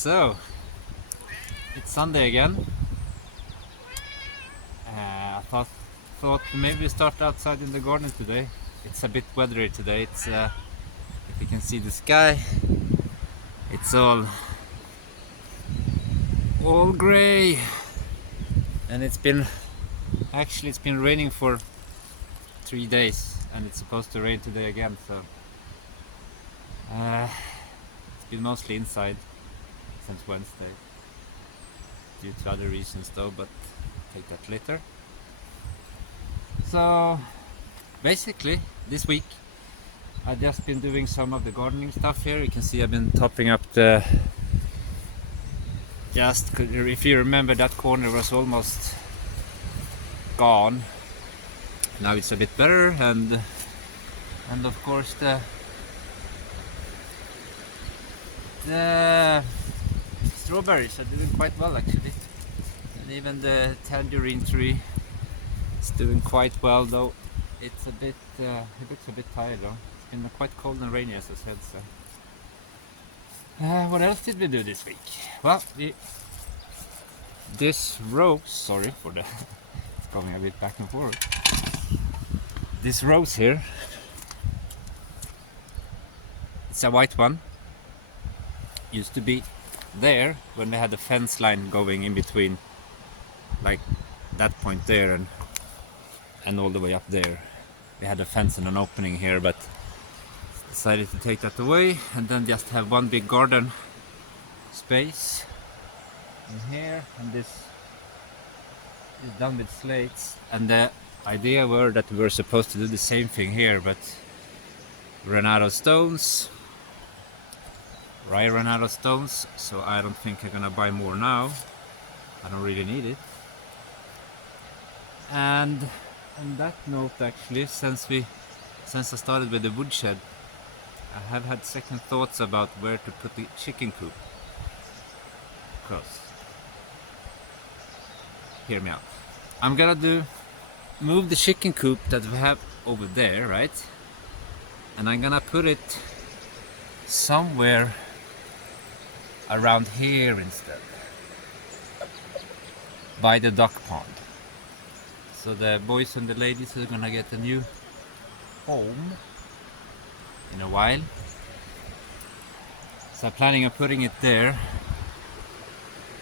So, it's Sunday again. I thought maybe we start outside in the garden today. It's a bit weathery today. If you can see the sky, it's all gray, and it's been raining for 3 days, and it's supposed to rain today again. So it's been mostly inside since Wednesday, due to other reasons though, but take that later. So basically this week I've just been doing some of the gardening stuff here. You can see I've been topping up if you remember, that corner was almost gone. Now it's a bit better, and of course the strawberries are doing quite well actually, and even the tangerine tree is doing quite well, though it's a bit it looks a bit tired though. It's been quite cold and rainy, as I said. So what else did we do this week? Well, this rose, sorry for the it's going a bit back and forth. This rose here, it's a white one. Used to be there when they had the fence line going in between, like that point there and all the way up there. They had a fence and an opening here, but decided to take that away and then just have one big garden space in here, and this is done with slates. And the idea were that we were supposed to do the same thing here, but we ran out of stones. I ran out of stones, so I don't think I'm gonna buy more now. I don't really need it. And on that note, actually, since I started with the woodshed, I have had second thoughts about where to put the chicken coop. Because, hear me out. I'm gonna move the chicken coop that we have over there, right? And I'm gonna put it somewhere around here instead, by the duck pond. So the boys and the ladies are gonna get a new home in a while. So I'm planning on putting it there.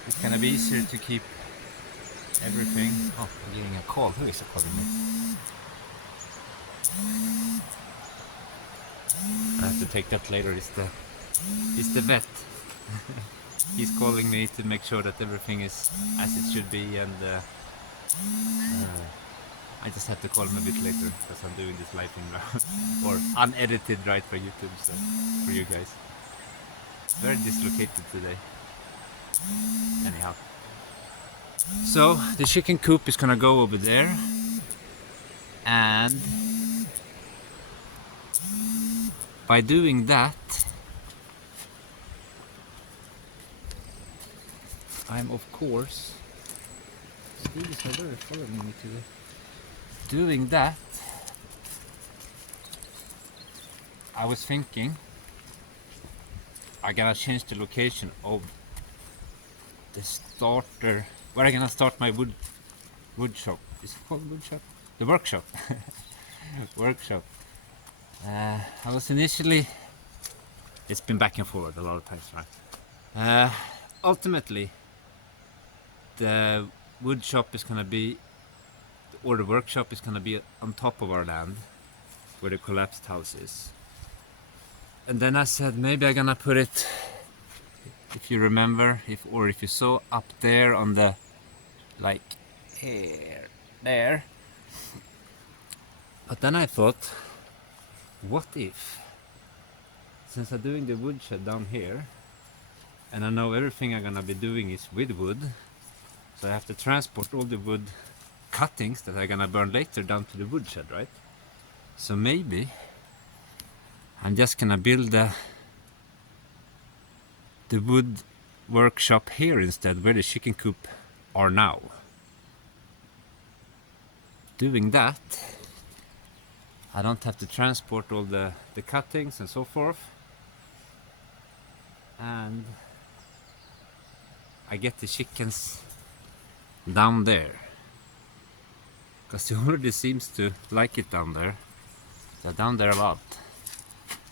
It's gonna be easier to keep everything. Oh, I'm getting a call. Who is calling me? I have to take that later. It's the vet. He's calling me to make sure that everything is as it should be, and I just have to call him a bit later because I'm doing this live thing now, or unedited, right, for YouTube, so for you guys. Very dislocated today. Anyhow, so the chicken coop is gonna go over there, and by doing that, I'm of course following me today. Doing that, I was thinking I gotta change the location of the starter where I'm gonna start my wood shop. Is it called wood shop? The workshop. Workshop. I was initially, it's been back and forward a lot of times, right? Ultimately, the wood shop is gonna be, or the workshop is gonna be on top of our land where the collapsed house is. And then I said maybe I'm gonna put it, if you remember, if you saw, up there on the, like here, there. But then I thought, what if, since I'm doing the woodshed down here, and I know everything I'm gonna be doing is with wood, so I have to transport all the wood cuttings that I'm gonna burn later down to the woodshed, right? So maybe I'm just gonna build the wood workshop here instead, where the chicken coop are now. Doing that, I don't have to transport all the cuttings and so forth, and I get the chickens down there, because they already seems to like it down there. They're down there a lot,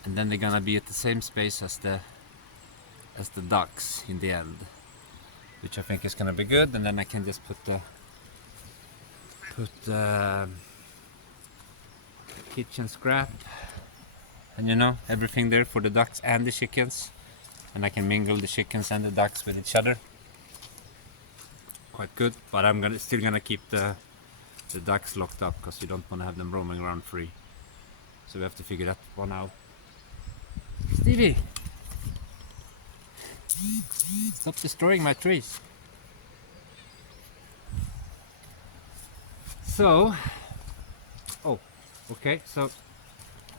and then they're gonna be at the same space as the ducks in the end, which I think is gonna be good. And then I can just put the kitchen scrap and, you know, everything there for the ducks and the chickens, and I can mingle the chickens and the ducks with each other. Quite good, but I'm still gonna keep the ducks locked up, because you don't want to have them roaming around free. So we have to figure that one out. Stevie, stop destroying my trees. So, oh, okay, so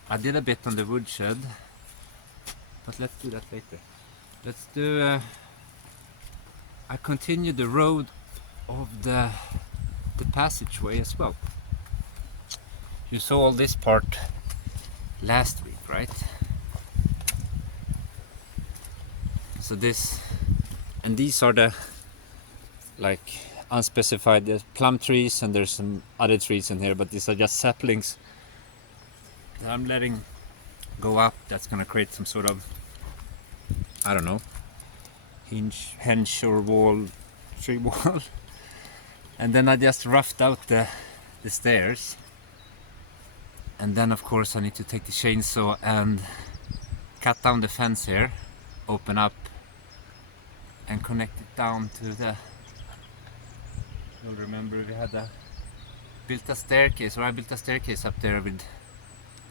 I did a bit on the woodshed, but let's do that later. Let's do, I continued the road of the passageway as well. You saw all this part last week, right? So this, and these are the like unspecified, there's plum trees and there's some other trees in here, but these are just saplings that I'm letting go up. That's gonna create some sort of, I don't know, hinge or wall, tree wall. And then I just roughed out the stairs, and then of course I need to take the chainsaw and cut down the fence here, open up and connect it down to the, you'll remember we had built a staircase, or I built a staircase up there with,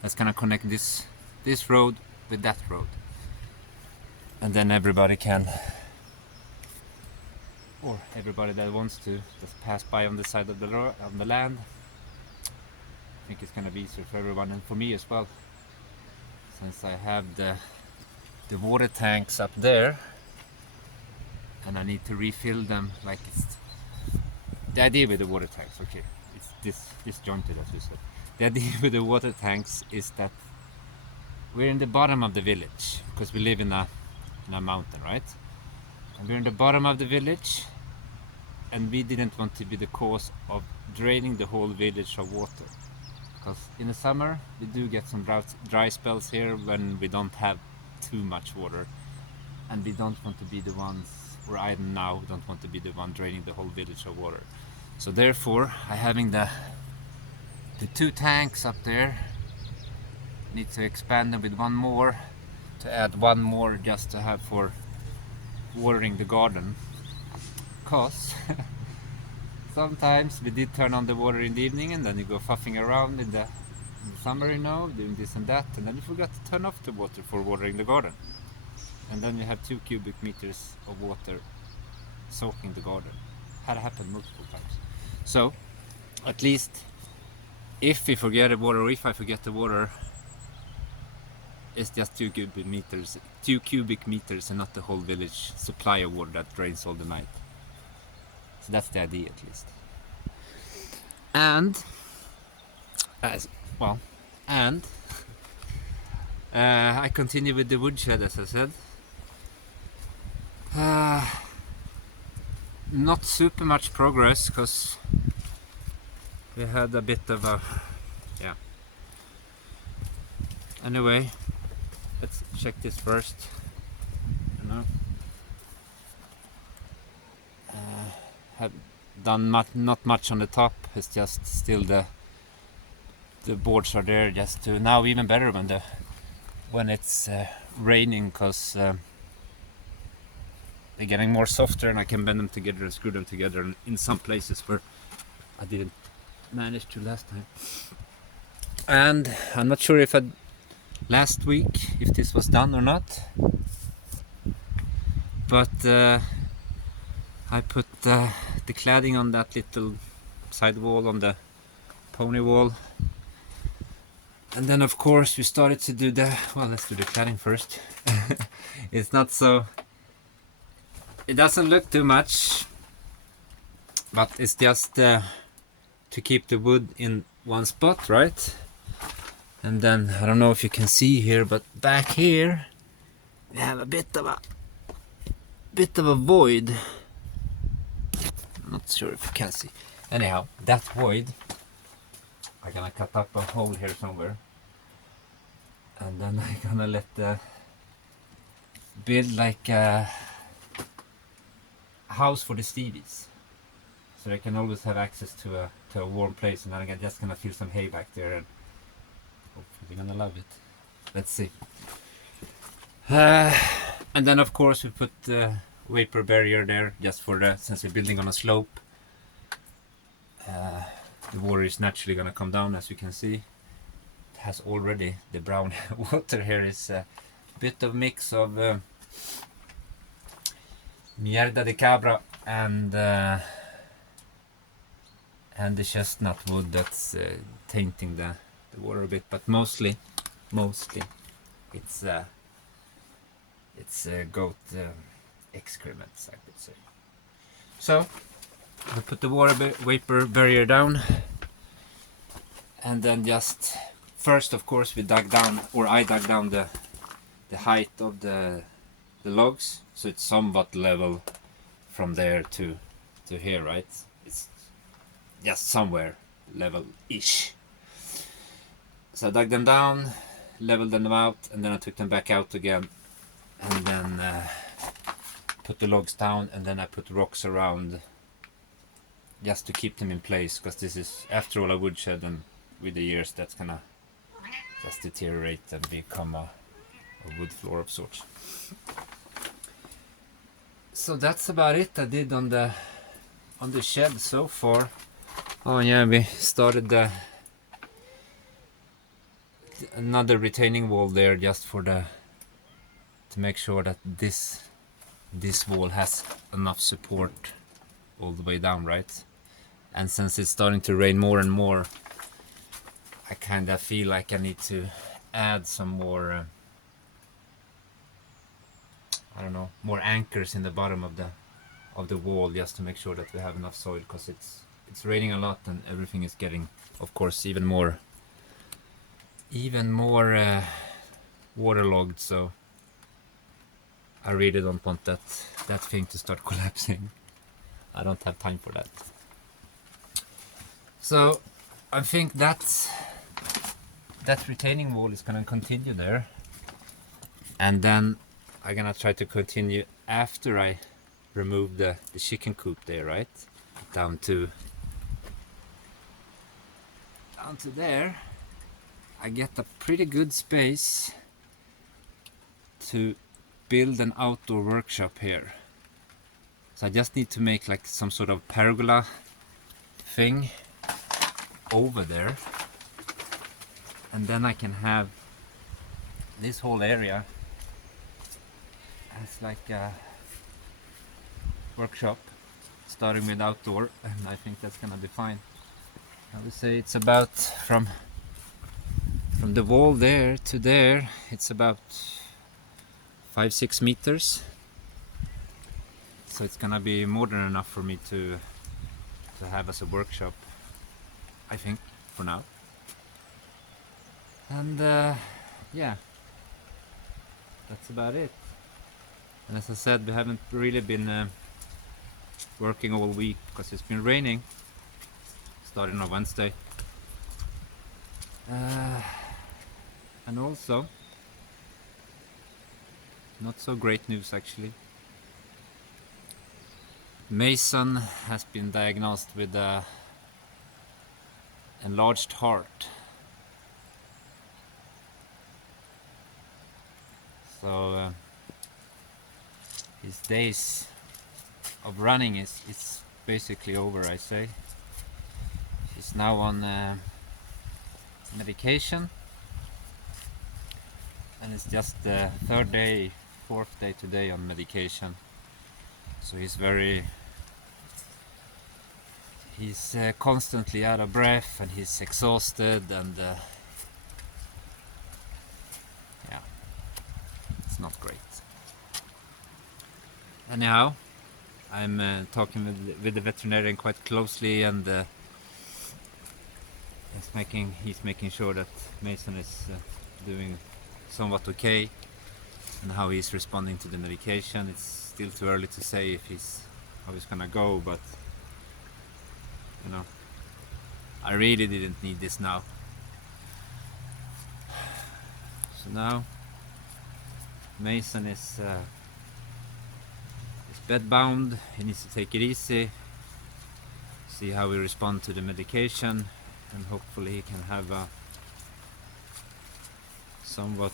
that's gonna connect this road with that road, and then everybody can, or everybody that wants to, just pass by on the side of the land. I think it's gonna be easier for everyone and for me as well, since I have the water tanks up there and I need to refill them. Like, it's the idea with the water tanks, okay, it's disjointed as you said. The idea with the water tanks is that we're in the bottom of the village, because we live in a mountain, right? And we're in the bottom of the village, and we didn't want to be the cause of draining the whole village of water, because in the summer we do get some dry spells here when we don't have too much water, and we don't want to be the ones, or I now don't want to be the one draining the whole village of water. So therefore I having the 2 tanks up there, need to expand them with one more, to add one more just to have for watering the garden, because sometimes we did turn on the water in the evening, and then you go fuffing around in the summer, you know, doing this and that, and then you forgot to turn off the water for watering the garden, and then you have 2 cubic meters of water soaking the garden. Had happened multiple times. So at least if we forget the water, or if I forget the water, it's just 2 cubic meters and not the whole village supply of water that drains all the night. So that's the idea, at least. And I continue with the woodshed, as I said. Not super much progress, because we had a bit of a, yeah. Anyway, let's check this first. You know, have done not much on the top. It's just still the boards are there, just to now even better when it's raining, because they're getting more softer, and I can bend them together and screw them together in some places where I didn't manage to last time. And I'm not sure if last week if this was done or not, but I put the cladding on that little side wall, on the pony wall, and then of course we started to do let's do the cladding first. It's not so, it doesn't look too much, but it's just to keep the wood in one spot, right? And then I don't know if you can see here, but back here we have a bit of a void, I'm not sure if you can see. Anyhow, that void, I'm gonna cut up a hole here somewhere, and then I'm gonna let the build like a house for the Stevies, so they can always have access to a warm place. And then I'm just gonna fill some hay back there, and hopefully they're gonna love it. Let's see. And then of course we put the vapor barrier there, just for the, since we're building on a slope. The water is naturally gonna come down, as you can see. It has already, the brown water here is a bit of mix of mierda de cabra and the chestnut wood that's tainting the water a bit, but mostly it's goat excrements, I could say. So we put the water vapor barrier down, and then just first, of course, we dug down, or I dug down the height of the logs, so it's somewhat level from there to here, right? It's just somewhere level-ish. So I dug them down, leveled them out, and then I took them back out again, and then put the logs down, and then I put rocks around just to keep them in place, because this is, after all, a woodshed, and with the years that's gonna just deteriorate and become a wood floor of sorts. So that's about it I did on the shed so far. Oh yeah, we started another retaining wall there, just for to make sure that this wall has enough support all the way down, right? And since it's starting to rain more and more, I kind of feel like I need to add some more I don't know, more anchors in the bottom of the wall, just to make sure that we have enough soil, because it's raining a lot and everything is getting, of course, even more waterlogged. So I really don't want that thing to start collapsing. I don't have time for that. So I think that retaining wall is gonna continue there, and then I'm gonna try to continue after I remove the chicken coop there, right? Down to there. I get a pretty good space to build an outdoor workshop here. So I just need to make like some sort of pergola thing over there, and then I can have this whole area as like a workshop, starting with outdoor, and I think that's gonna be fine. I would say it's about from the wall there to there, it's about 5-6 meters, so it's gonna be more than enough for me to have as a workshop, I think, for now. And yeah, that's about it. And as I said, we haven't really been working all week because it's been raining, starting on Wednesday. And also, not so great news actually. Mason has been diagnosed with a enlarged heart. So his days of running is basically over, I say. He's now on medication, and it's just the fourth day today on medication. So he's constantly out of breath, and he's exhausted, and yeah, it's not great. Anyhow, I'm talking with the veterinarian quite closely, and he's making sure that Mason is doing somewhat okay, and how he's responding to the medication. It's still too early to say how he's gonna go, but you know, I really didn't need this now. So now Mason is bedbound. He needs to take it easy, see how we respond to the medication, and hopefully he can have a somewhat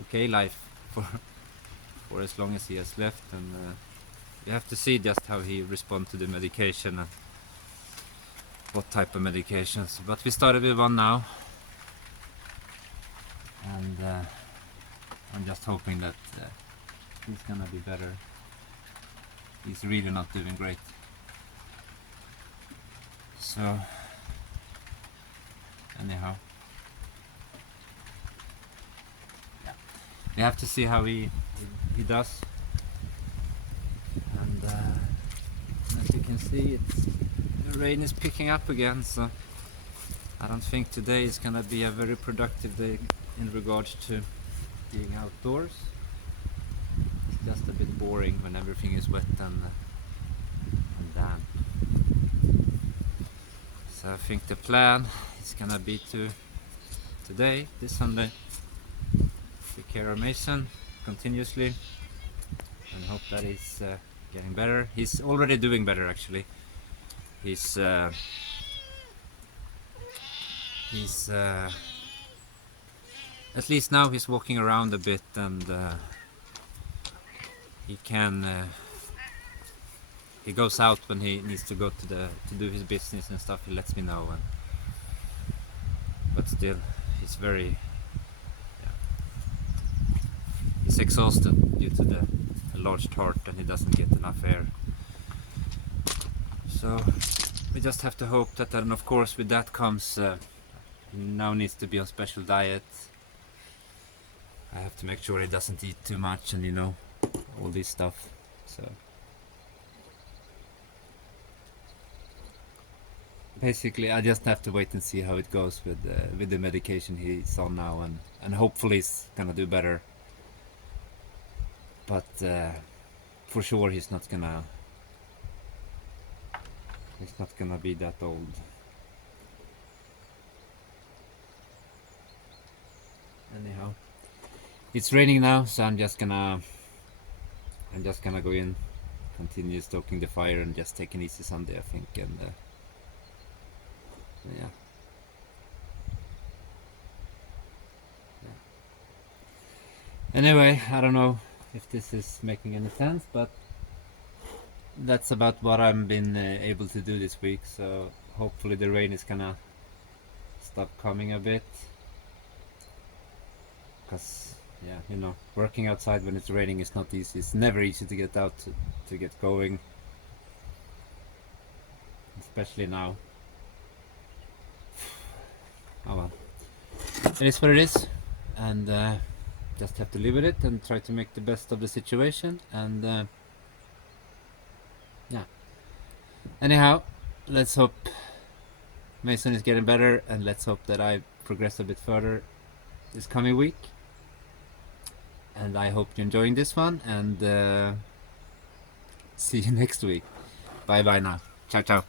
okay life for as long as he has left. And you have to see just how he responds to the medication and what type of medications. But we started with one now, and I'm just hoping that he's gonna be better. He's really not doing great. So anyhow, yeah, we have to see how he does. And as you can see, the rain is picking up again, so I don't think today is gonna be a very productive day in regards to being outdoors. It's just a bit boring when everything is wet and damp. So I think the plan is gonna be to today, this Sunday, take care of Mason continuously and hope that he's getting better. He's already doing better, actually. He's at least now he's walking around a bit, and he can he goes out when he needs to go to do his business and stuff. He lets me know, but still he's very he's exhausted due to the enlarged heart, and he doesn't get enough air. So we just have to hope that, and of course with that comes he now needs to be on special diet. I have to make sure he doesn't eat too much, and all this stuff. So basically I just have to wait and see how it goes with the medication he's on now, and hopefully he's gonna do better. But for sure he's not gonna be that old. Anyhow, it's raining now, so I'm just gonna go in, continue stoking the fire, and just take an easy Sunday, I think. And yeah. Anyway, I don't know if this is making any sense, but that's about what I've been able to do this week. So hopefully the rain is gonna stop coming a bit, because working outside when it's raining is not easy. It's never easy to get out to get going, especially now. Oh well, it is what it is, and just have to live with it and try to make the best of the situation. And yeah, anyhow, let's hope Mason is getting better, and let's hope that I progress a bit further this coming week. And I hope you're enjoying this one, and see you next week. Bye bye now. Ciao ciao.